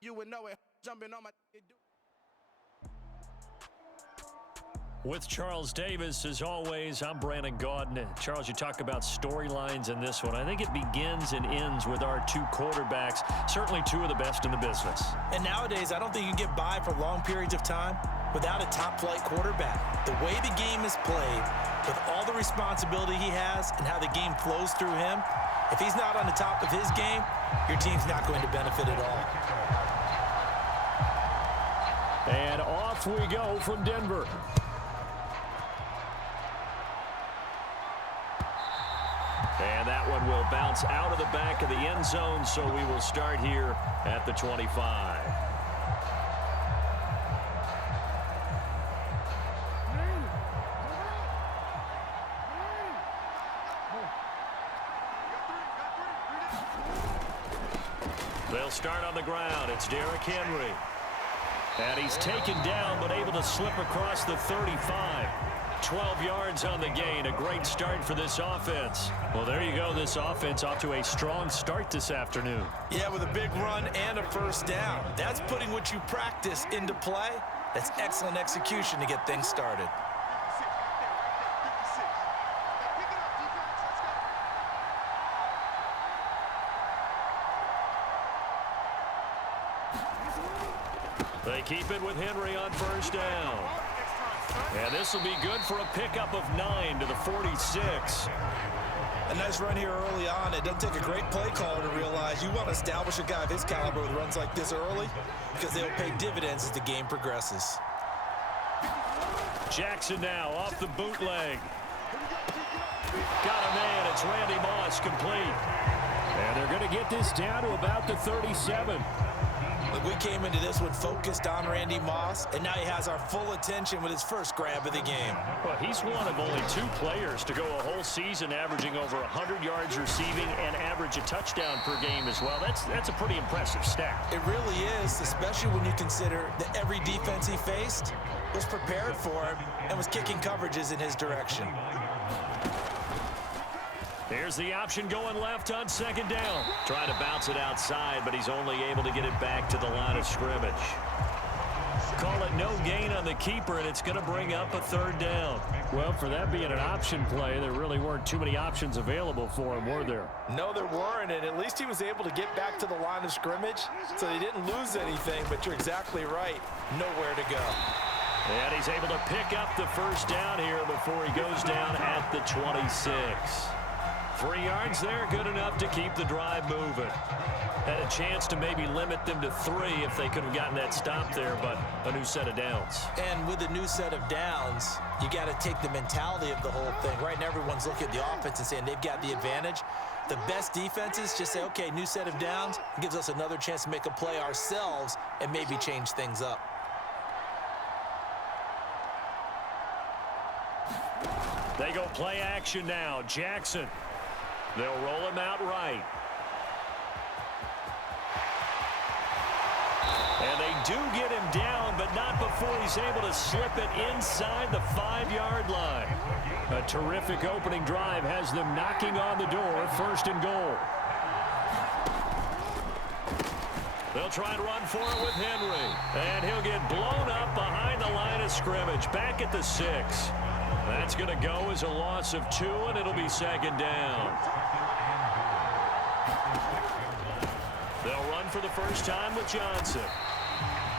You would know it. Jumping on my. With Charles Davis, as always, I'm Brandon Gaudin. Charles, you talk about storylines in this one. I think it begins and ends with our two quarterbacks, certainly two of the best in the business. And nowadays, I don't think you can get by for long periods of time without a top-flight quarterback. The way the game is played, with all the responsibility he has and how the game flows through him, if he's not on the top of his game, your team's not going to benefit at all. And off we go from Denver. And that one will bounce out of the back of the end zone, so we will start here at the 25. They'll start on the ground. It's Derrick Henry. And he's taken down, but able to slip across the 35. 12 yards on the gain. A great start for this offense. Well, there you go. This offense off to a strong start this afternoon. Yeah, with a big run and a first down. That's putting what you practice into play. That's excellent execution to get things started. They keep it with Henry on first down. And this will be good for a pickup of 9 to the 46. A nice run here early on. It doesn't take a great play caller to realize you want to establish a guy of his caliber with runs like this early because they'll pay dividends as the game progresses. Jackson now off the bootleg. Got a man. It's Randy Moss complete. And they're going to get this down to about the 37. Look, we came into this one focused on Randy Moss, and now he has our full attention with his first grab of the game. Well, he's one of only 2 players to go a whole season averaging over 100 yards receiving and average a touchdown per game as well. That's a pretty impressive stat. It really is, especially when you consider that every defense he faced was prepared for him and was kicking coverages in his direction. Here's the option going left on second down. Trying to bounce it outside, but he's only able to get it back to the line of scrimmage. Call it no gain on the keeper, and it's going to bring up a third down. Well, for that being an option play, there really weren't too many options available for him, were there? No, there weren't, and at least he was able to get back to the line of scrimmage, so they didn't lose anything, but you're exactly right. Nowhere to go. And he's able to pick up the first down here before he goes down at the 26. 3 yards there, good enough to keep the drive moving. Had a chance to maybe limit them to 3 if they could have gotten that stop there, but a new set of downs. And with a new set of downs, you got to take the mentality of the whole thing. Right now, everyone's looking at the offense and saying they've got the advantage. The best defenses just say, okay, new set of downs. It gives us another chance to make a play ourselves and maybe change things up. They go play action now. Jackson. They'll roll him out right. And they do get him down, but not before he's able to slip it inside the 5-yard line. A terrific opening drive has them knocking on the door, first and goal. They'll try and run for it with Henry. And he'll get blown up behind the line of scrimmage, back at the 6. That's going to go as a loss of 2, and it'll be second down. They'll run for the first time with Johnson.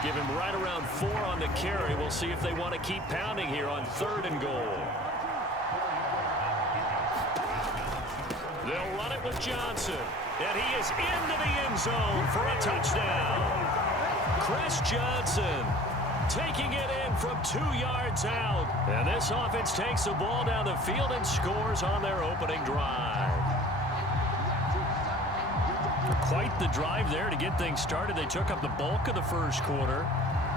Give him right around 4 on the carry. We'll see if they want to keep pounding here on 3rd and goal. They'll run it with Johnson. And he is into the end zone for a touchdown. Chris Johnson taking it in from 2 yards out. And this offense takes the ball down the field and scores on their opening drive. Quite the drive there to get things started. They took up the bulk of the first quarter,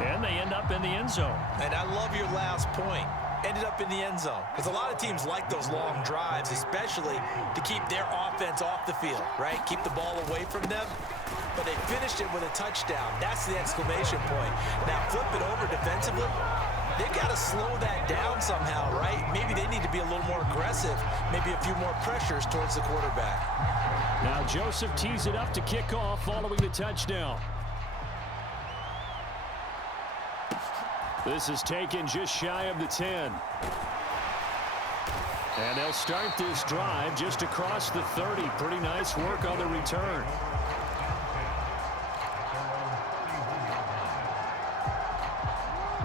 and they end up in the end zone. And I love your last point. Ended up in the end zone. Because a lot of teams like those long drives, especially to keep their offense off the field, right? Keep the ball away from them. But they finished it with a touchdown. That's the exclamation point. Now flip it over defensively. They've got to slow that down somehow, right? Maybe they need to be a little more aggressive. Maybe a few more pressures towards the quarterback. Now Joseph tees it up to kick off following the touchdown. This is taken just shy of the 10. And they'll start this drive just across the 30. Pretty nice work on the return.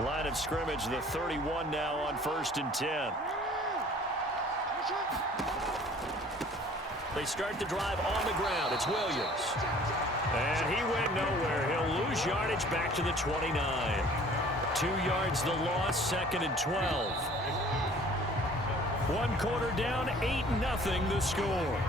Line of scrimmage, the 31 now on 1st and 10. They start the drive on the ground. It's Williams. And he went nowhere. He'll lose yardage back to the 29. 2 yards the loss, 2nd and 12. 1 quarter down, 8-0 the score.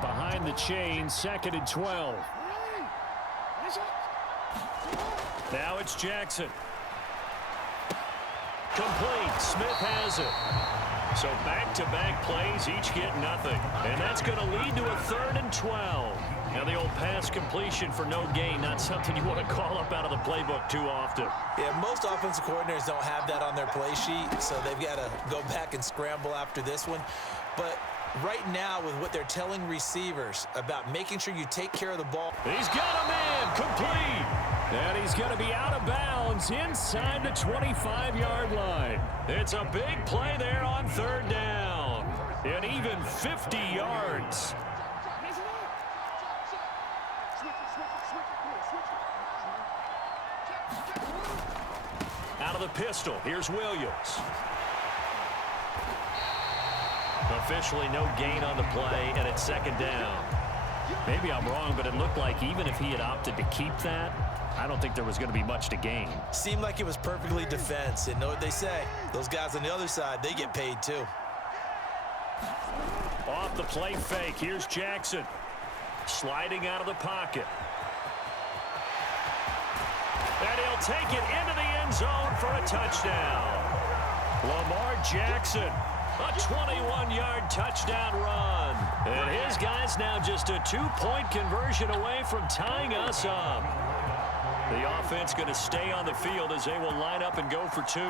Behind the chain, 2nd and 12. Now it's Jackson. Complete. Smith has it. So back-to-back plays, each get nothing. And that's going to lead to a 3rd and 12. Now the old pass completion for no gain, not something you want to call up out of the playbook too often. Yeah, most offensive coordinators don't have that on their play sheet, so they've got to go back and scramble after this one. But right now, with what they're telling receivers about making sure you take care of the ball. He's got a man, complete. And he's going to be out of bounds inside the 25-yard line. It's a big play there on 3rd down. And even 50 yards. Out of the pistol, here's Williams. Officially no gain on the play, and it's 2nd down. Maybe I'm wrong, but it looked like even if he had opted to keep that, I don't think there was going to be much to gain. Seemed like it was perfectly defense. And know what they say? Those guys on the other side, they get paid too. Off the play fake, here's Jackson. Sliding out of the pocket. And he'll take it into the end zone for a touchdown. Lamar Jackson. A 21-yard touchdown run. And his guys now just a 2-point conversion away from tying us up. The offense going to stay on the field as they will line up and go for 2.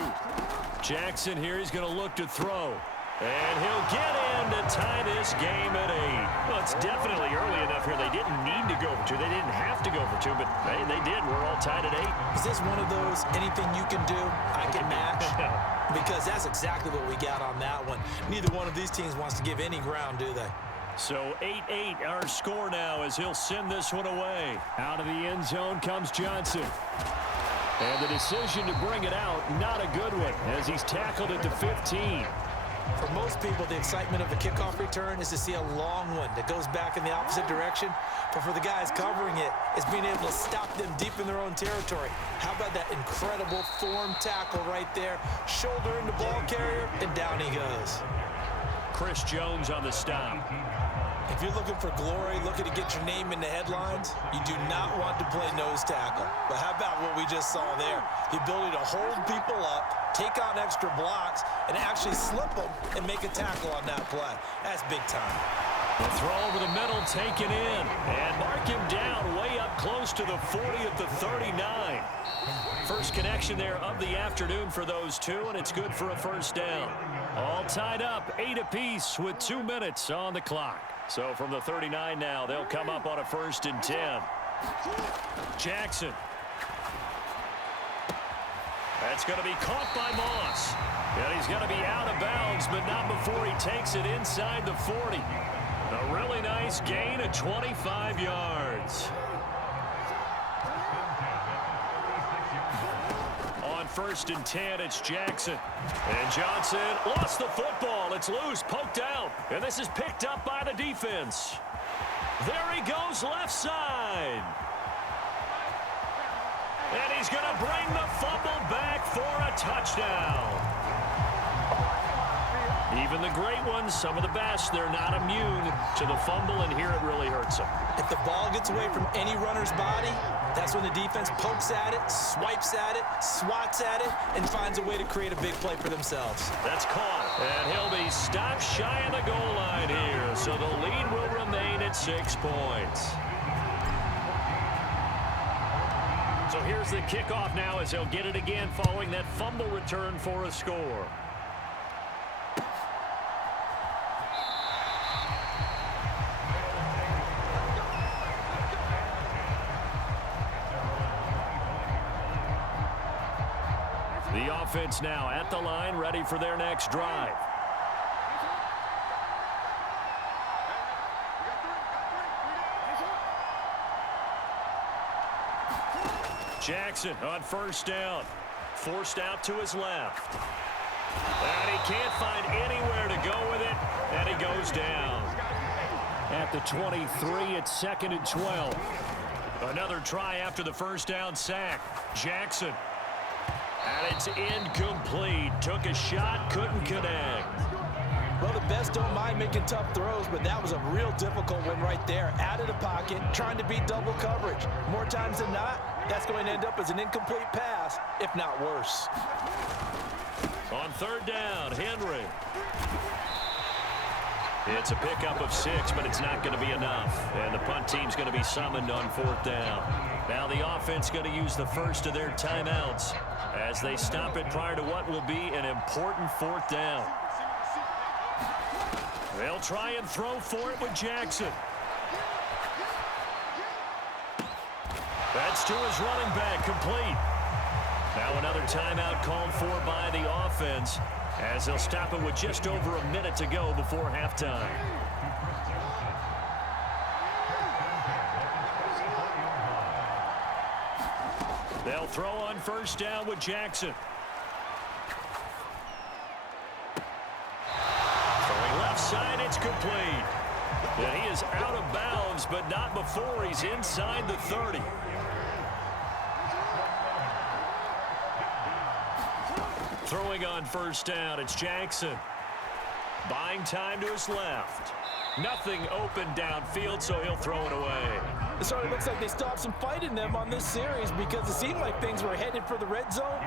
Jackson here, he's going to look to throw. And he'll get in to tie this game at 8. Well, it's definitely early enough here. They didn't need to go for 2. They didn't have to go for 2, but hey, they did. We're all tied at 8. Is this one of those anything you can do, I can match? Because that's exactly what we got on that one. Neither one of these teams wants to give any ground, do they? So 8-8 our score now as he'll send this one away. Out of the end zone comes Johnson. And the decision to bring it out, not a good one, as he's tackled at the 15. For most people, the excitement of a kickoff return is to see a long one that goes back in the opposite direction. But for the guys covering it, it's being able to stop them deep in their own territory. How about that incredible form tackle right there? Shoulder into ball carrier, and down he goes. Chris Jones on the stop. If you're looking for glory, looking to get your name in the headlines, you do not want to play nose tackle. But how about what we just saw there? The ability to hold people up, take on extra blocks, and actually slip them and make a tackle on that play. That's big time. The throw over the middle taken in. And mark him down way up close to the 40 at the 39. First connection there of the afternoon for those two, and it's good for a 1st down. All tied up, 8 apiece with 2 minutes on the clock. So from the 39 now, they'll come up on a 1st and 10. Jackson. That's going to be caught by Moss. And he's going to be out of bounds, but not before he takes it inside the 40. A really nice gain of 25 yards. On 1st and 10, it's Jackson. And Johnson lost the football. It's loose, poked out. And this is picked up by the defense. There he goes left side. And he's going to bring the fumble back for a touchdown. Even the great ones, some of the best, they're not immune to the fumble, and here it really hurts them. If the ball gets away from any runner's body, that's when the defense pokes at it, swipes at it, swats at it, and finds a way to create a big play for themselves. That's caught, and he'll be stopped shy of the goal line here, so the lead will remain at 6 points. So here's the kickoff now as they'll get it again following that fumble return for a score. The offense now at the line, ready for their next drive. Jackson on first down. Forced out to his left. And he can't find anywhere to go with it, and he goes down. At the 23, it's 2nd and 12. Another try after the first down sack. Jackson. And it's incomplete. Took a shot, couldn't connect. Well, the best don't mind making tough throws, but that was a real difficult one right there. Out of the pocket, trying to beat double coverage. More times than not, that's going to end up as an incomplete pass, if not worse. On third down, Henry. It's a pickup of 6, but it's not going to be enough. And the punt team's going to be summoned on 4th down. Now the offense going to use the first of their timeouts as they stop it prior to what will be an important 4th down. They'll try and throw for it with Jackson. That's to his running back, complete. Now another timeout called for by the offense as they'll stop it with just over a minute to go before halftime. They'll throw on first down with Jackson. Throwing left side, it's complete. And he is out of bounds, but not before he's inside the 30. Throwing on first down, it's Jackson. Buying time to his left. Nothing open downfield, so he'll throw it away. It sort of looks like they stopped some fight in them on this series because it seemed like things were headed for the red zone.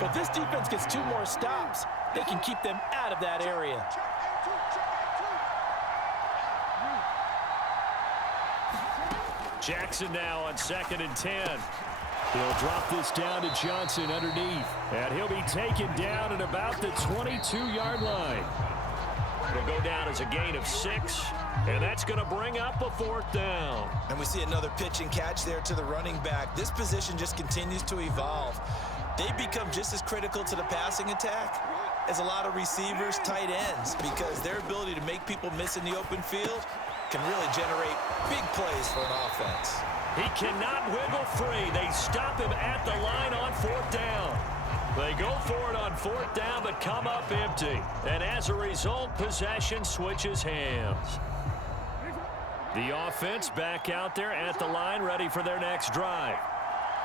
But this defense gets 2 more stops. They can keep them out of that area. Jackson now on 2nd and 10. He'll drop this down to Johnson underneath. And he'll be taken down at about the 22-yard line. It'll go down as a gain of 6. And that's going to bring up a 4th down. And we see another pitch and catch there to the running back. This position just continues to evolve. They become just as critical to the passing attack as a lot of receivers, tight ends, because their ability to make people miss in the open field can really generate big plays for an offense. He cannot wiggle free. They stop him at the line on 4th down. They go for it on 4th down, but come up empty. And as a result, possession switches hands. The offense back out there at the line, ready for their next drive.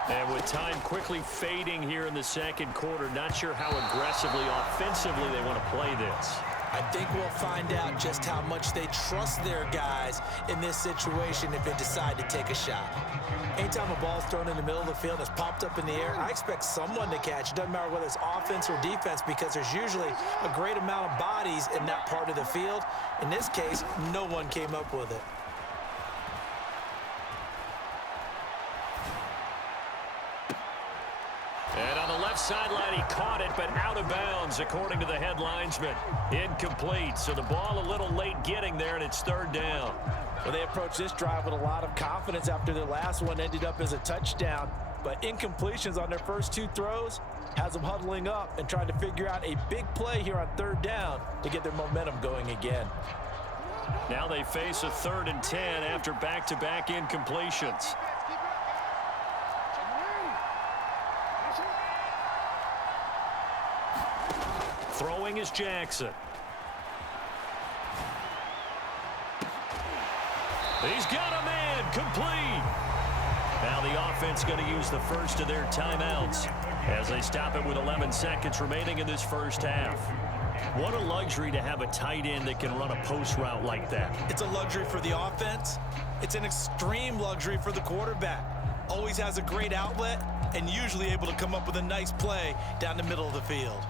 And with time quickly fading here in the 2nd quarter, not sure how aggressively, offensively they want to play this. I think we'll find out just how much they trust their guys in this situation if they decide to take a shot. Anytime a ball's thrown in the middle of the field that's popped up in the air, I expect someone to catch. It doesn't matter whether it's offense or defense because there's usually a great amount of bodies in that part of the field. In this case, no one came up with it. And on the left sideline, he caught it, but out of bounds, according to the head linesman. Incomplete, so the ball a little late getting there, and it's 3rd down. Well, they approached this drive with a lot of confidence after their last one ended up as a touchdown. But incompletions on their first 2 throws has them huddling up and trying to figure out a big play here on 3rd down to get their momentum going again. Now they face a 3rd and 10 after back-to-back incompletions. Throwing is Jackson. He's got a man, complete. Now the offense going to use the first of their timeouts as they stop it with 11 seconds remaining in this first half. What a luxury to have a tight end that can run a post route like that. It's a luxury for the offense. It's an extreme luxury for the quarterback. Always has a great outlet and usually able to come up with a nice play down the middle of the field.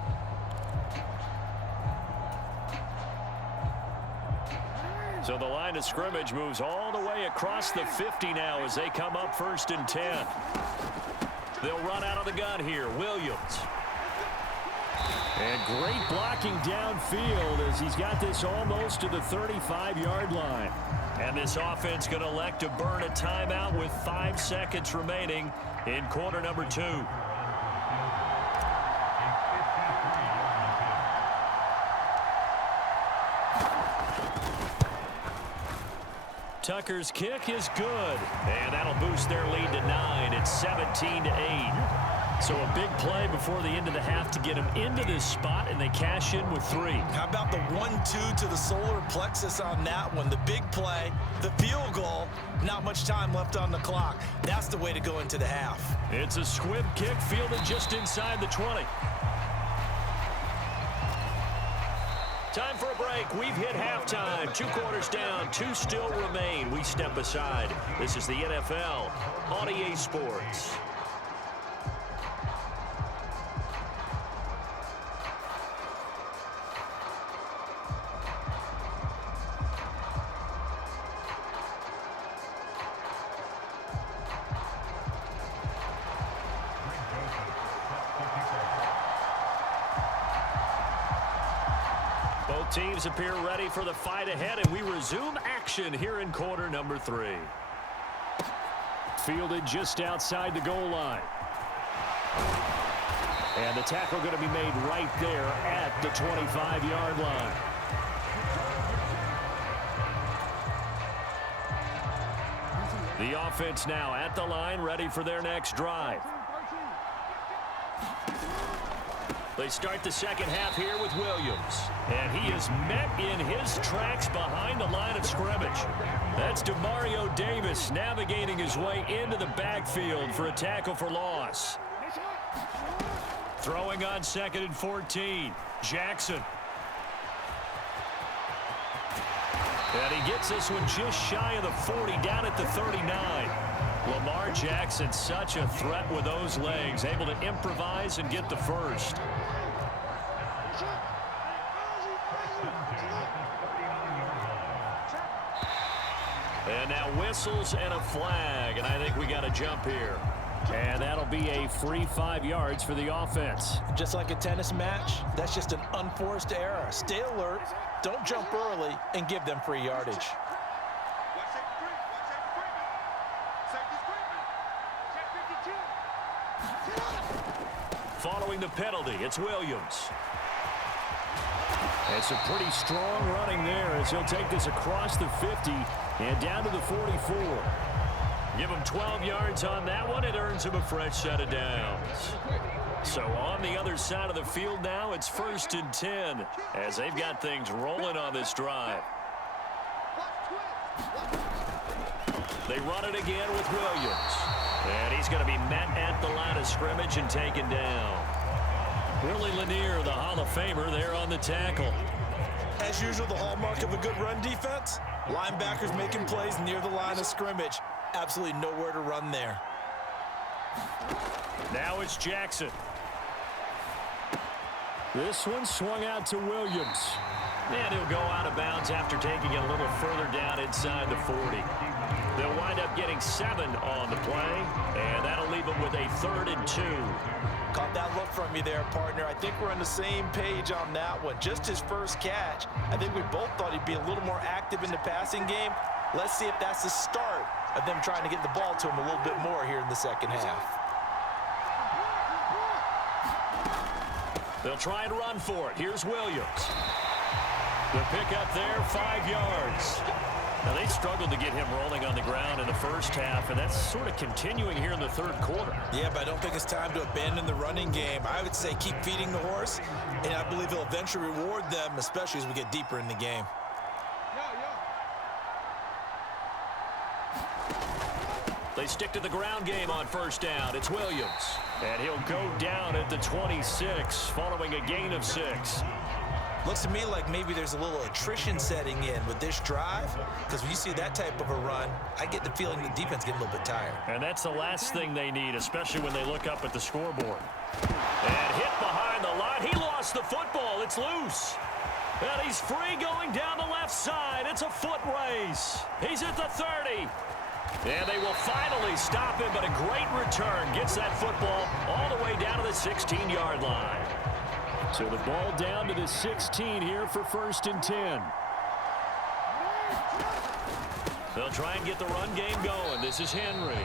So the line of scrimmage moves all the way across the 50 now as they come up 1st and 10. They'll run out of the gun here. Williams. And great blocking downfield as he's got this almost to the 35-yard line. And this offense going to elect to burn a timeout with 5 seconds remaining in quarter number 2. Tucker's kick is good, and that'll boost their lead to 9. It's 17-8. So a big play before the end of the half to get them into this spot, and they cash in with 3. How about the 1-2 to the solar plexus on that one? The big play, the field goal, not much time left on the clock. That's the way to go into the half. It's a squib kick fielded just inside the 20. Time for a break. We've hit halftime. 2 quarters down, 2 still remain. We step aside. This is the NFL on EA Sports. Both teams appear ready for the fight ahead, and we resume action here in quarter number 3. Fielded just outside the goal line. And the tackle going to be made right there at the 25-yard line. The offense now at the line, ready for their next drive. They start the second half here with Williams. And he is met in his tracks behind the line of scrimmage. That's Demario Davis navigating his way into the backfield for a tackle for loss. Throwing on 2nd and 14. Jackson. And he gets this one just shy of the 40, down at the 39. Lamar Jackson, such a threat with those legs, able to improvise and get the first. And now whistles and a flag, and I think we got a jump here. And that'll be a free 5 yards for the offense. Just like a tennis match, that's just an unforced error. Stay alert, don't jump early, and give them free yardage. Following the penalty, it's Williams. It's a pretty strong running there as he'll take this across the 50 and down to the 44. Give him 12 yards on that one. It earns him a fresh set of downs. So on the other side of the field now, it's 1st and 10 as they've got things rolling on this drive. They run it again with Williams. And he's going to be met at the line of scrimmage and taken down. Willie Lanier, the Hall of Famer, there on the tackle. As usual, the hallmark of a good run defense, linebackers making plays near the line of scrimmage. Absolutely nowhere to run there. Now it's Jackson. This one swung out to Williams. And he'll go out of bounds after taking it a little further down inside the 40. They'll wind up getting 7 on the play, and that'll leave them with a 3rd and 2. Caught that look from you there, partner. I think we're on the same page on that one. Just his first catch. I think we both thought he'd be a little more active in the passing game. Let's see if that's the start of them trying to get the ball to him a little bit more here in the second half. They'll try and run for it. Here's Williams. The pickup there, 5 yards. Now, they struggled to get him rolling on the ground in the first half, and that's sort of continuing here in the 3rd quarter. Yeah, but I don't think it's time to abandon the running game. I would say keep feeding the horse, and I believe he'll eventually reward them, especially as we get deeper in the game. They stick to the ground game on 1st down. It's Williams. And he'll go down at the 26 following a gain of 6. Looks to me like maybe there's a little attrition setting in with this drive, because when you see that type of a run, I get the feeling the defense getting a little bit tired. And that's the last thing they need, especially when they look up at the scoreboard. And hit behind the line. He lost the football. It's loose. And he's free going down the left side. It's a foot race. He's at the 30. And they will finally stop him, but a great return gets that football all the way down to the 16-yard line. So the ball down to the 16 here for 1st and 10. They'll try and get the run game going. This is Henry.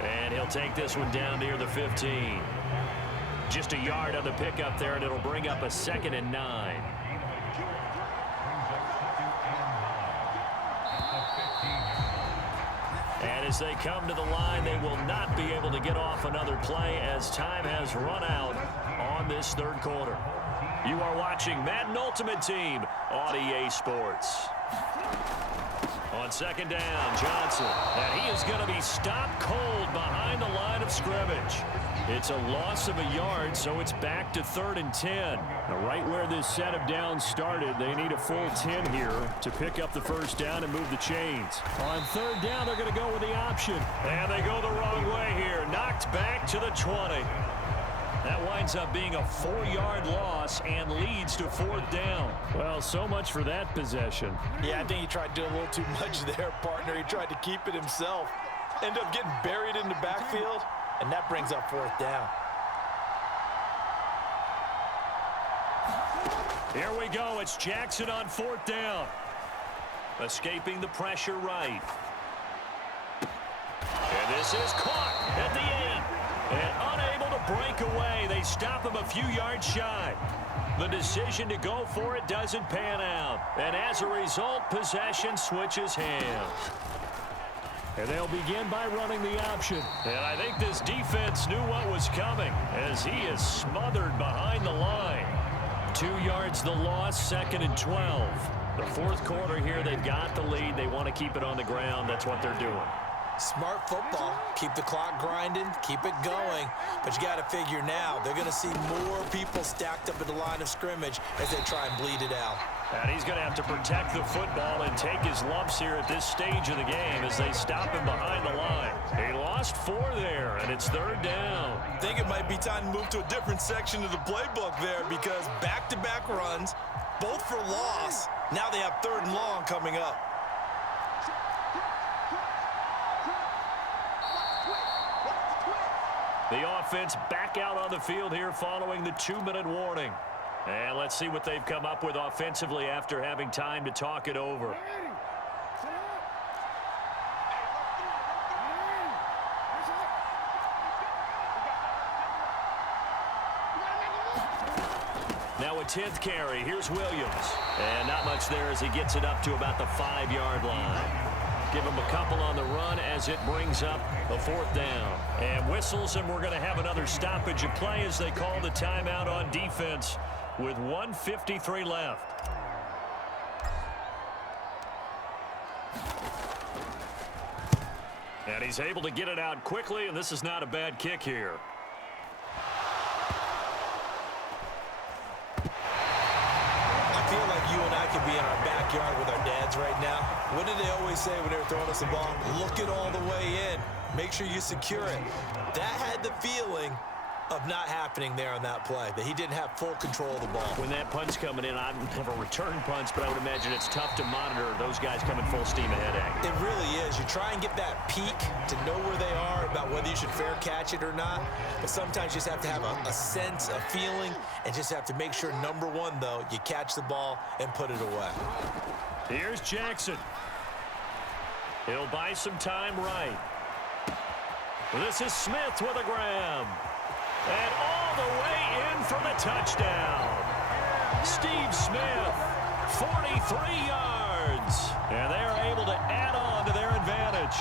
And he'll take this one down near the 15. Just a yard on the pickup there, and it'll bring up a 2nd and 9. And as they come to the line, they will not be able to get off another play as time has run out on this third quarter. You are watching Madden Ultimate Team on EA Sports. On second down, Johnson. And he is going to be stopped cold behind the line of scrimmage. It's a loss of a yard, so it's back to 3rd and 10. Now, right where this set of downs started, they need a full 10 here to pick up the first down and move the chains. On 3rd down, they're going to go with the option. And they go the wrong way here. Knocked back to the 20. That winds up being a 4-yard loss and leads to 4th down. Well, so much for that possession. Yeah, I think he tried to do a little too much there, partner. He tried to keep it himself. Ended up getting buried in the backfield, and that brings up 4th down. Here we go. It's Jackson on 4th down. Escaping the pressure right. And this is caught at the 8. And unable to break away. They stop him a few yards shy. The decision to go for it doesn't pan out. And as a result, possession switches hands. And they'll begin by running the option. And I think this defense knew what was coming as he is smothered behind the line. 2 yards the loss, 2nd and 12. The 4th quarter here, they've got the lead. They want to keep it on the ground. That's what they're doing. Smart football. Keep the clock grinding. Keep it going. But you got to figure now, they're going to see more people stacked up at the line of scrimmage as they try and bleed it out. And he's going to have to protect the football and take his lumps here at this stage of the game as they stop him behind the line. He lost 4 there, and it's 3rd down. I think it might be time to move to a different section of the playbook there because back-to-back runs, both for loss. Now they have 3rd and long coming up. The offense back out on the field here following the 2-minute warning. And let's see what they've come up with offensively after having time to talk it over. Now a 10th carry. Here's Williams. And not much there as he gets it up to about the 5-yard line. Give him a couple on the run as it brings up a 4th down. And whistles, and we're going to have another stoppage of play as they call the timeout on defense with 1:53 left. And he's able to get it out quickly, and this is not a bad kick here. I feel like you and I could be in our backyard with our dads right now. What did they always say when they were throwing us the ball? Look it all the way in. Make sure you secure it. That had the feeling of not happening there on that play, that he didn't have full control of the ball. When that punch coming in, I've never returned punch, but I would imagine it's tough to monitor those guys coming full steam ahead at you. It really is. You try and get that peek to know where they are about whether you should fair catch it or not, but sometimes you just have to have a sense, a feeling, and just have to make sure, number one, though, you catch the ball and put it away. Here's Jackson. He'll buy some time right. This is Smith with a grab. And all the way in for the touchdown. Steve Smith, 43 yards. And they are able to add on to their advantage.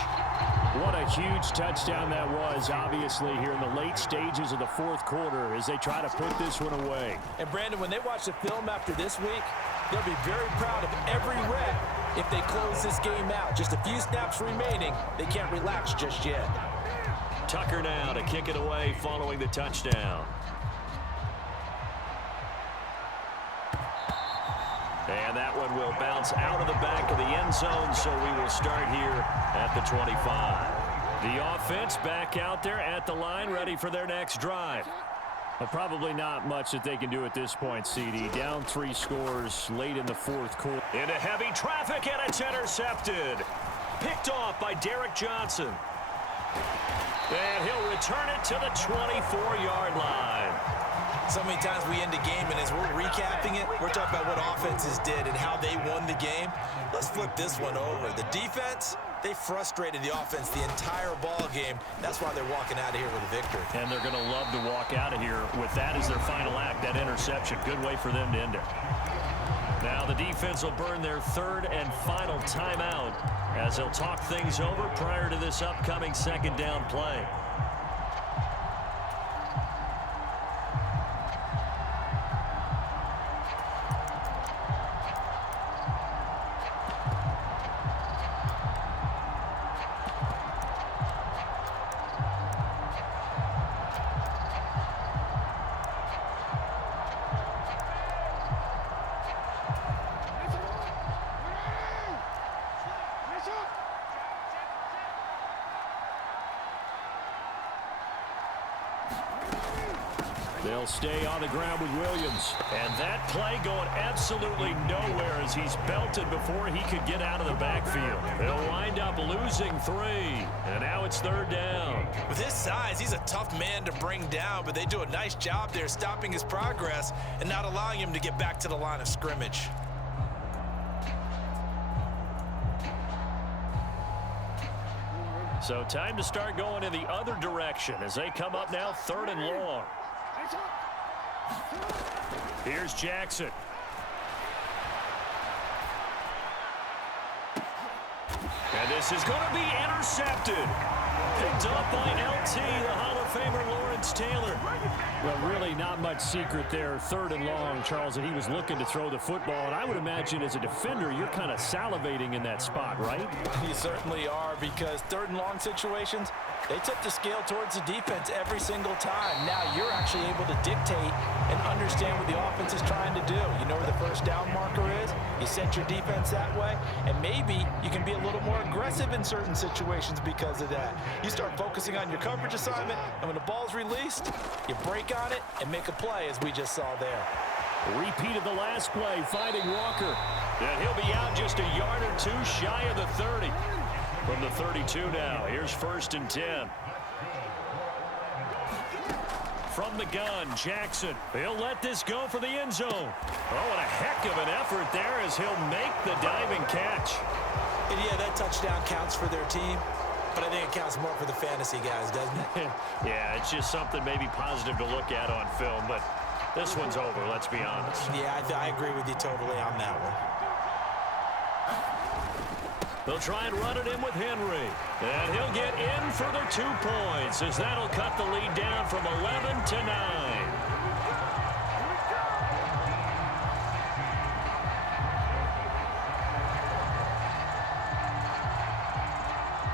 What a huge touchdown that was, obviously, here in the late stages of the 4th quarter as they try to put this one away. And, Brandon, when they watch the film after this week, they'll be very proud of every rep if they close this game out. Just a few snaps remaining. They can't relax just yet. Tucker now to kick it away following the touchdown. And that one will bounce out of the back of the end zone, so we will start here at the 25. The offense back out there at the line, ready for their next drive. But probably not much that they can do at this point, CD. Down 3 scores late in the 4th quarter. Into heavy traffic, and it's intercepted. Picked off by Derrick Johnson. And he'll return it to the 24-yard line. So many times we end the game, and as we're recapping it, we're talking about what offenses did and how they won the game. Let's flip this one over. The defense, they frustrated the offense the entire ball game. That's why they're walking out of here with a victory. And they're going to love to walk out of here with that as their final act, that interception. Good way for them to end it. Now the defense will burn their third and final timeout as they'll talk things over prior to this upcoming second down play. They'll stay on the ground with Williams. And that play going absolutely nowhere as he's belted before he could get out of the backfield. They'll wind up losing 3. And now it's third down. With his size, he's a tough man to bring down, but they do a nice job there stopping his progress and not allowing him to get back to the line of scrimmage. So time to start going in the other direction as they come up now third and long. Here's Jackson. And this is going to be intercepted. Picked up by LT, the Hall of Famer Lawrence Taylor. Well, really not much secret there. Third and long, Charles, and he was looking to throw the football. And I would imagine as a defender, you're kind of salivating in that spot, right? You certainly are, because third and long situations, they tip the scale towards the defense every single time. Now you're actually able to dictate and understand what the offense is trying to do. You know where the first down marker is. You set your defense that way, and maybe you can be a little more aggressive in certain situations because of that. You start focusing on your coverage assignment, and when the ball's released, you break on it and make a play, as we just saw there. Repeat of the last play, finding Walker. And he'll be out just a yard or two shy of the 30. From the 32 now, here's first and 10. From the gun, Jackson. He'll let this go for the end zone. Oh, and a heck of an effort there as he'll make the diving catch. And yeah, that touchdown counts for their team, but I think it counts more for the fantasy guys, doesn't it? Yeah, it's just something maybe positive to look at on film, but this one's over, let's be honest. Yeah, I agree with you totally on that one. They'll try and run it in with Henry. And he'll get in for the 2 points as that'll cut the lead down from 11 to 9.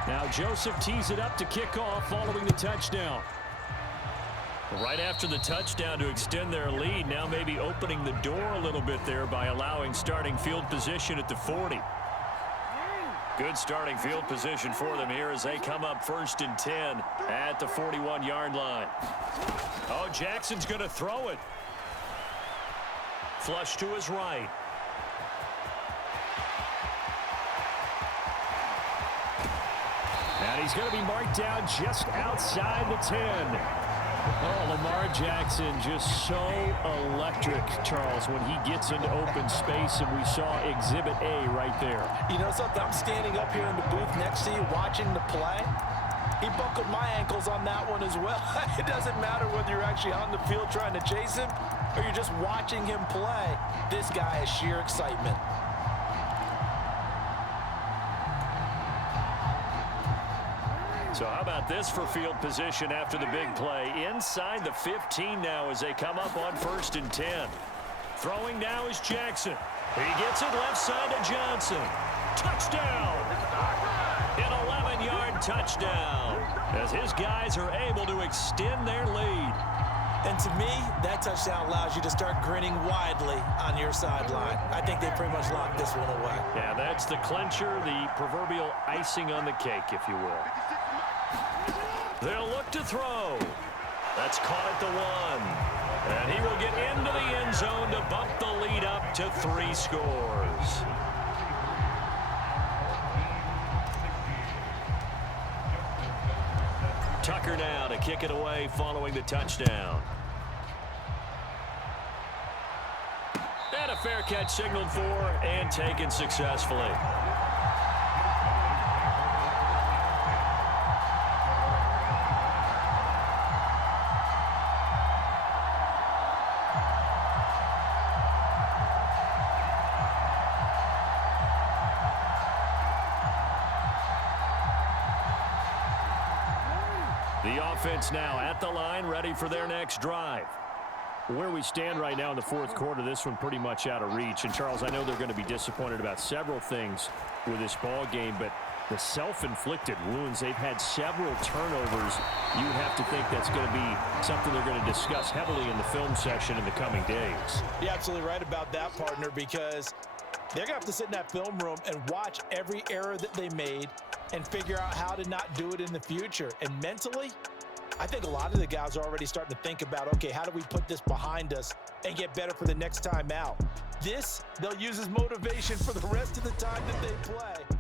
Now Joseph tees it up to kick off following the touchdown. Right after the touchdown to extend their lead, now maybe opening the door a little bit there by allowing starting field position at the 40. Good starting field position for them here as they come up first and 10 at the 41-yard line. Oh, Jackson's going to throw it. Flush to his right. And he's going to be marked down just outside the 10. Oh, Lamar Jackson just so electric, Charles, when he gets into open space, and we saw Exhibit A right there. You know something? I'm standing up here in the booth next to you watching the play. He buckled my ankles on that one as well. It doesn't matter whether you're actually on the field trying to chase him or you're just watching him play. This guy is sheer excitement. So how about this for field position after the big play? Inside the 15 now as they come up on first and 10. Throwing now is Jackson. He gets it left side to Johnson. Touchdown! An 11-yard touchdown as his guys are able to extend their lead. And to me, that touchdown allows you to start grinning widely on your sideline. I think they pretty much locked this one away. Yeah, that's the clincher, the proverbial icing on the cake, if you will. They'll look to throw. That's caught at the 1. And he will get into the end zone to bump the lead up to 3 scores. Tucker now to kick it away following the touchdown. And a fair catch signaled for and taken successfully. The offense now at the line, ready for their next drive. Where we stand right now in the fourth quarter, this one pretty much out of reach. And, Charles, I know they're going to be disappointed about several things with this ball game, but the self-inflicted wounds, they've had several turnovers. You would have to think that's going to be something they're going to discuss heavily in the film session in the coming days. You're absolutely right about that, partner, because they're going to have to sit in that film room and watch every error that they made and figure out how to not do it in the future. And mentally, I think a lot of the guys are already starting to think about, okay, how do we put this behind us and get better for the next time out? This, they'll use as motivation for the rest of the time that they play.